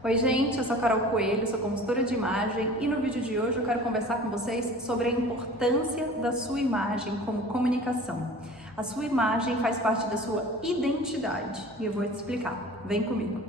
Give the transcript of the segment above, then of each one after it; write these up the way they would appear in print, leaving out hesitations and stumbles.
Oi gente, eu sou a Carol Coelho, sou consultora de imagem e no vídeo de hoje eu quero conversar com vocês sobre a importância da sua imagem como comunicação. A sua imagem faz parte da sua identidade e eu vou te explicar. Vem comigo!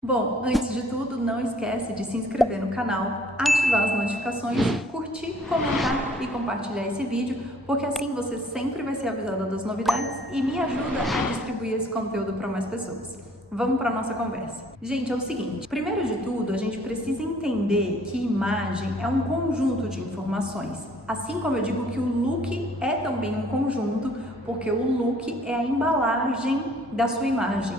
Bom, antes de tudo, não esquece de se inscrever no canal, ativar as notificações, curtir, comentar e compartilhar esse vídeo, porque assim você sempre vai ser avisada das novidades e me ajuda a distribuir esse conteúdo para mais pessoas. Vamos para a nossa conversa. Gente, é o seguinte, primeiro de tudo, a gente precisa entender que imagem é um conjunto de informações. Assim como eu digo que o look é também um conjunto, porque o look é a embalagem da sua imagem.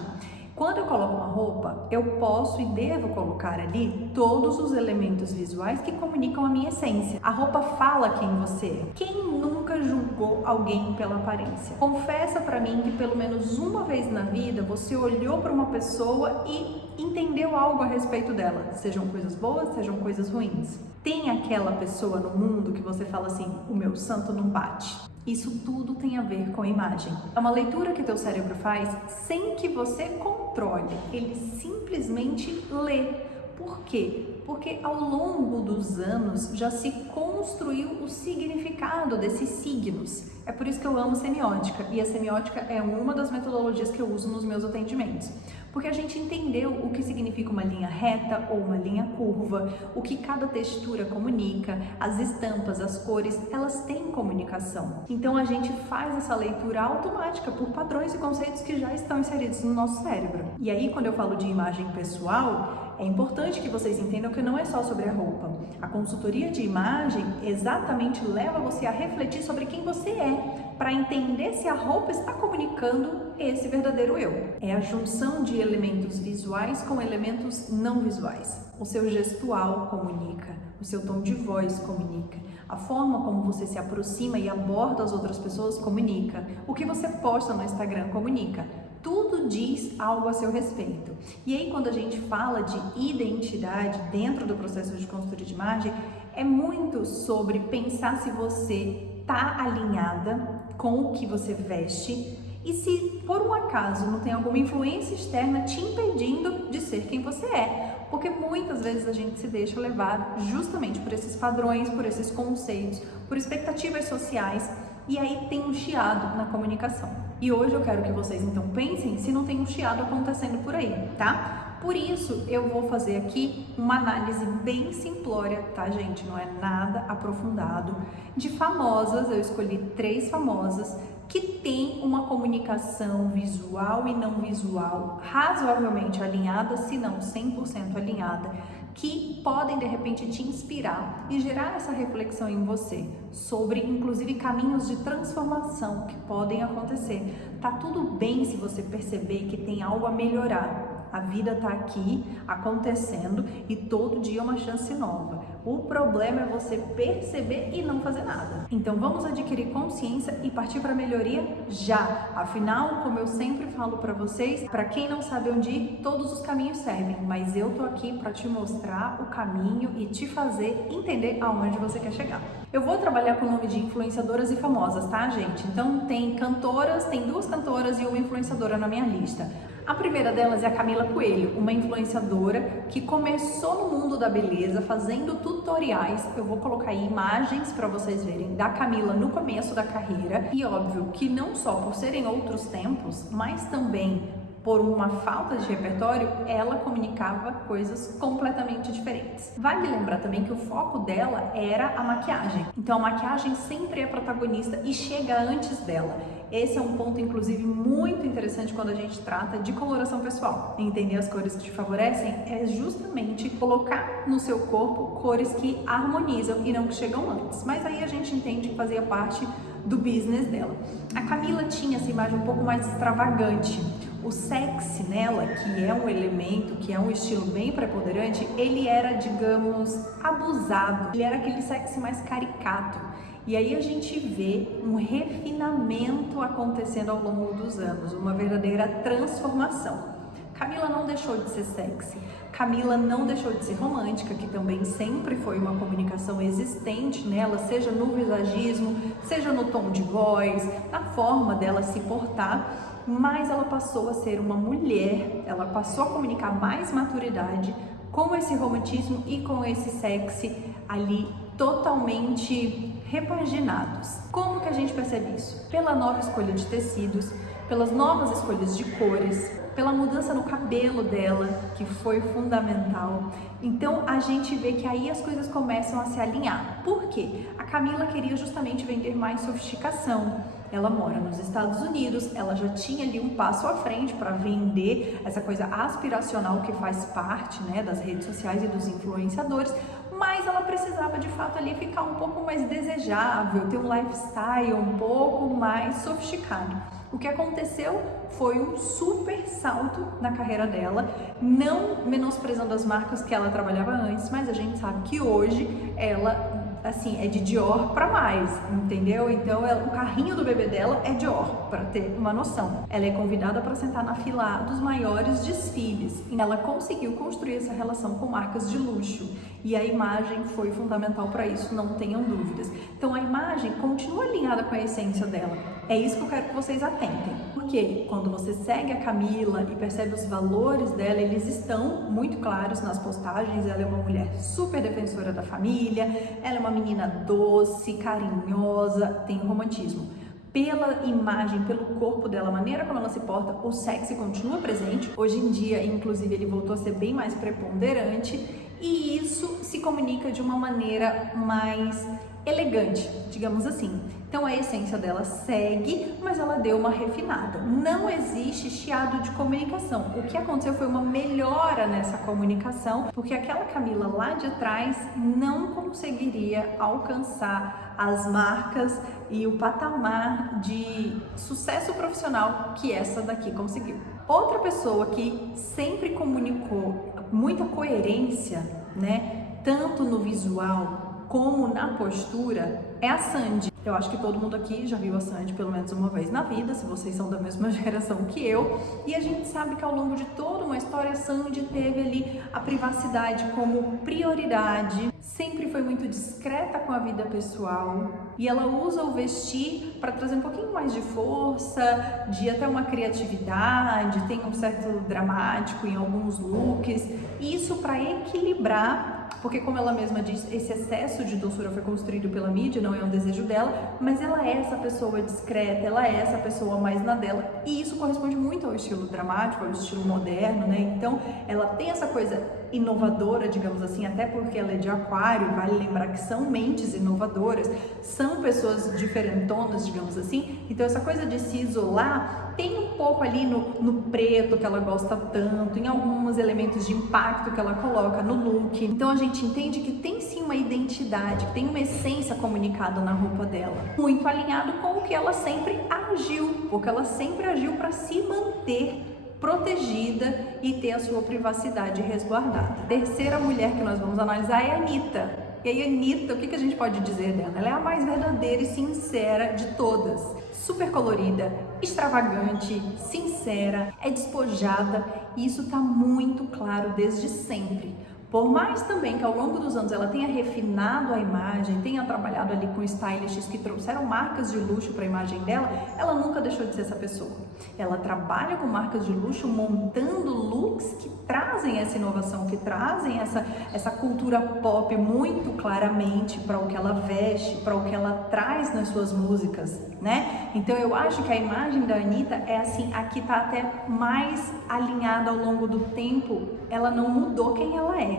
Quando eu coloco uma roupa, eu posso e devo colocar ali todos os elementos visuais que comunicam a minha essência. A roupa fala quem você é. Quem nunca julgou alguém pela aparência? Confessa pra mim que pelo menos uma vez na vida você olhou para uma pessoa e entendeu algo a respeito dela, sejam coisas boas, sejam coisas ruins. Tem aquela pessoa no mundo que você fala assim, o meu santo não bate. Isso tudo tem a ver com a imagem. É uma leitura que teu cérebro faz sem que você controle. Ele simplesmente lê. Por quê? Porque ao longo dos anos já se construiu o significado desses signos. É por isso que eu amo semiótica. E a semiótica é uma das metodologias que eu uso nos meus atendimentos. Porque a gente entendeu o que significa uma linha reta ou uma linha curva, o que cada textura comunica, as estampas, as cores, elas têm comunicação. Então a gente faz essa leitura automática por padrões e conceitos que já estão inseridos no nosso cérebro. E aí, quando eu falo de imagem pessoal, é importante que vocês entendam que não é só sobre a roupa. A consultoria de imagem exatamente leva você a refletir sobre quem você é, para entender se a roupa está comunicando esse verdadeiro eu. É a junção de elementos visuais com elementos não visuais. O seu gestual comunica, o seu tom de voz comunica, a forma como você se aproxima e aborda as outras pessoas comunica, o que você posta no Instagram comunica. Tudo diz algo a seu respeito. E aí, quando a gente fala de identidade dentro do processo de consultoria de imagem, é muito sobre pensar se você está alinhada com o que você veste e se por um acaso não tem alguma influência externa te impedindo de ser quem você é. Porque muitas vezes a gente se deixa levar justamente por esses padrões, por esses conceitos, por expectativas sociais e aí tem um chiado na comunicação. E hoje eu quero que vocês então pensem se não tem um chiado acontecendo por aí, tá? Por isso eu vou fazer aqui uma análise bem simplória, tá gente? Não é nada aprofundado. De famosas, eu escolhi 3 famosas que têm uma comunicação visual e não visual razoavelmente alinhada, se não 100% alinhada, que podem de repente te inspirar e gerar essa reflexão em você sobre inclusive caminhos de transformação que podem acontecer. Tá tudo bem se você perceber que tem algo a melhorar. A vida está aqui acontecendo e todo dia é uma chance nova. O problema é você perceber e não fazer nada. Então vamos adquirir consciência e partir para a melhoria já. Afinal, como eu sempre falo para vocês, para quem não sabe onde ir, todos os caminhos servem. Mas eu tô aqui para te mostrar o caminho e te fazer entender aonde você quer chegar. Eu vou trabalhar com o nome de influenciadoras e famosas, tá, gente? Então tem cantoras, tem 2 cantoras e uma influenciadora na minha lista. A primeira delas é a Camila Coelho, uma influenciadora que começou no mundo da beleza fazendo tutoriais. Eu vou colocar aí imagens para vocês verem da Camila no começo da carreira. E óbvio que não só por serem outros tempos, mas também por uma falta de repertório, ela comunicava coisas completamente diferentes. Vale lembrar também que o foco dela era a maquiagem. Então a maquiagem sempre é protagonista e chega antes dela. Esse é um ponto, inclusive, muito interessante quando a gente trata de coloração pessoal. Entender as cores que te favorecem é justamente colocar no seu corpo cores que harmonizam e não que chegam antes. Mas aí a gente entende que fazia parte do business dela. A Camila tinha essa imagem um pouco mais extravagante. O sexy nela, que é um elemento, que é um estilo bem preponderante, ele era, digamos, abusado. Ele era aquele sexy mais caricato. E aí a gente vê um refinamento acontecendo ao longo dos anos, uma verdadeira transformação. Camila não deixou de ser sexy, Camila não deixou de ser romântica, que também sempre foi uma comunicação existente nela, seja no visagismo, seja no tom de voz, na forma dela se portar, mas ela passou a ser uma mulher, ela passou a comunicar mais maturidade com esse romantismo e com esse sexy ali totalmente repaginados. Como que a gente percebe isso? Pela nova escolha de tecidos, pelas novas escolhas de cores, pela mudança no cabelo dela, que foi fundamental. Então a gente vê que aí as coisas começam a se alinhar. Por quê? A Camila queria justamente vender mais sofisticação. Ela mora nos Estados Unidos, ela já tinha ali um passo à frente para vender essa coisa aspiracional que faz parte, né, das redes sociais e dos influenciadores, mas ela precisava de fato ali ficar um pouco mais desejável, ter um lifestyle um pouco mais sofisticado. O que aconteceu foi um super salto na carreira dela, não menosprezando as marcas que ela trabalhava antes, mas a gente sabe que hoje ela, assim, é de Dior para mais, entendeu? Então o carrinho do bebê dela é Dior, para ter uma noção. Ela é convidada para sentar na fila dos maiores desfiles e ela conseguiu construir essa relação com marcas de luxo e a imagem foi fundamental para isso, não tenham dúvidas. Então a imagem continua alinhada com a essência dela. É isso que eu quero que vocês atentem, porque quando você segue a Camila e percebe os valores dela, eles estão muito claros nas postagens. Ela é uma mulher super defensora da família, ela é uma menina doce, carinhosa, tem romantismo. Pela imagem, pelo corpo dela, a maneira como ela se porta, o sexy continua presente. Hoje em dia, inclusive, ele voltou a ser bem mais preponderante e isso se comunica de uma maneira mais elegante, digamos assim. Então a essência dela segue, mas ela deu uma refinada. Não existe chiado de comunicação. O que aconteceu foi uma melhora nessa comunicação, porque aquela Camila lá de trás não conseguiria alcançar as marcas e o patamar de sucesso profissional que essa daqui conseguiu. Outra pessoa que sempre comunicou muita coerência, né, tanto no visual como na postura, é a Sandy. Eu acho que todo mundo aqui já viu a Sandy pelo menos uma vez na vida, se vocês são da mesma geração que eu. E a gente sabe que ao longo de toda uma história, a Sandy teve ali a privacidade como prioridade, sempre foi muito discreta com a vida pessoal e ela usa o vestir para trazer um pouquinho mais de força, de até uma criatividade, tem um certo dramático em alguns looks, e isso para equilibrar. Porque, como ela mesma diz, esse excesso de doçura foi construído pela mídia, não é um desejo dela, mas ela é essa pessoa discreta, ela é essa pessoa mais na dela, e isso corresponde muito ao estilo dramático, ao estilo moderno, né? Então, ela tem essa coisa inovadora, digamos assim, até porque ela é de aquário, vale lembrar que são mentes inovadoras, são pessoas diferentonas, digamos assim, então essa coisa de se isolar tem um pouco ali no preto que ela gosta tanto, em alguns elementos de impacto que ela coloca no look. Então a gente entende que tem sim uma identidade, que tem uma essência comunicada na roupa dela, muito alinhado com o que ela sempre agiu, porque ela sempre agiu para se manter protegida e ter a sua privacidade resguardada. A terceira mulher que nós vamos analisar é a Anitta. E aí a Anitta, o que a gente pode dizer dela? Ela é a mais verdadeira e sincera de todas. Super colorida, extravagante, sincera, é despojada, e isso está muito claro desde sempre. Por mais também que ao longo dos anos ela tenha refinado a imagem, tenha trabalhado ali com stylists que trouxeram marcas de luxo para a imagem dela, ela nunca deixou de ser essa pessoa. Ela trabalha com marcas de luxo montando looks que trazem essa inovação, que trazem essa cultura pop muito claramente para o que ela veste, para o que ela traz nas suas músicas, né? Então eu acho que a imagem da Anitta é assim, a que tá até mais alinhada ao longo do tempo, ela não mudou quem ela é.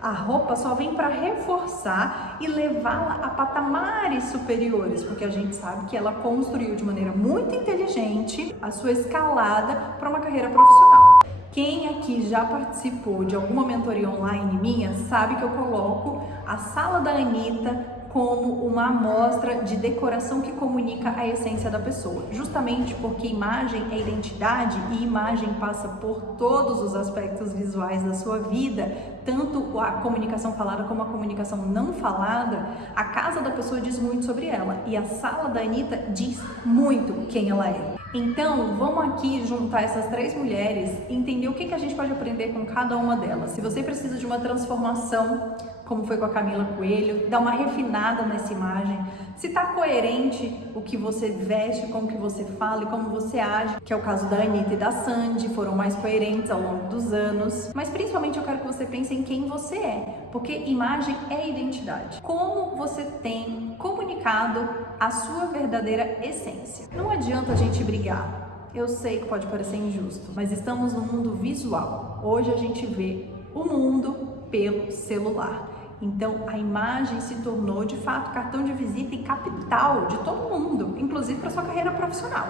A roupa só vem para reforçar e levá-la a patamares superiores, porque a gente sabe que ela construiu de maneira muito inteligente a sua escalada para uma carreira profissional. Quem aqui já participou de alguma mentoria online minha sabe que eu coloco a sala da Anitta como uma amostra de decoração que comunica a essência da pessoa, justamente porque imagem é identidade e imagem passa por todos os aspectos visuais da sua vida, tanto a comunicação falada como a comunicação não falada. A casa da pessoa diz muito sobre ela e a sala da Anitta diz muito quem ela é. Então, vamos aqui juntar essas 3 mulheres e entender o que a gente pode aprender com cada uma delas. Se você precisa de uma transformação, como foi com a Camila Coelho, dar uma refinada nessa imagem, se está coerente o que você veste, como que você fala e como você age, que é o caso da Anitta e da Sandy, foram mais coerentes ao longo dos anos. Mas principalmente eu quero que você pense em quem você é, porque imagem é identidade. Como você tem comunicado a sua verdadeira essência. Não adianta a gente brigar. Eu sei que pode parecer injusto, mas estamos no mundo visual. Hoje a gente vê o mundo pelo celular. Então a imagem se tornou de fato cartão de visita e capital de todo mundo, inclusive para sua carreira profissional.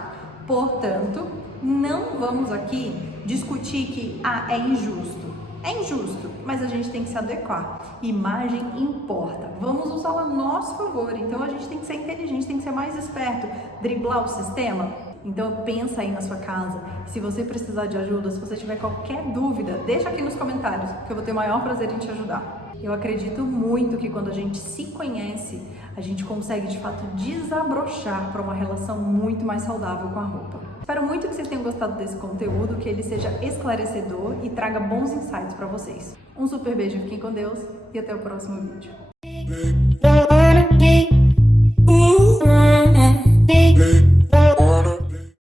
Portanto, não vamos aqui discutir que é injusto. É injusto, mas a gente tem que se adequar. Imagem importa. Vamos usá-la a nosso favor. Então a gente tem que ser inteligente, tem que ser mais esperto. Driblar o sistema? Então pensa aí na sua casa. Se você precisar de ajuda, se você tiver qualquer dúvida, deixa aqui nos comentários, que eu vou ter o maior prazer em te ajudar. Eu acredito muito que quando a gente se conhece, a gente consegue de fato desabrochar para uma relação muito mais saudável com a roupa. Espero muito que vocês tenham gostado desse conteúdo, que ele seja esclarecedor e traga bons insights para vocês. Um super beijo, fiquem com Deus e até o próximo vídeo.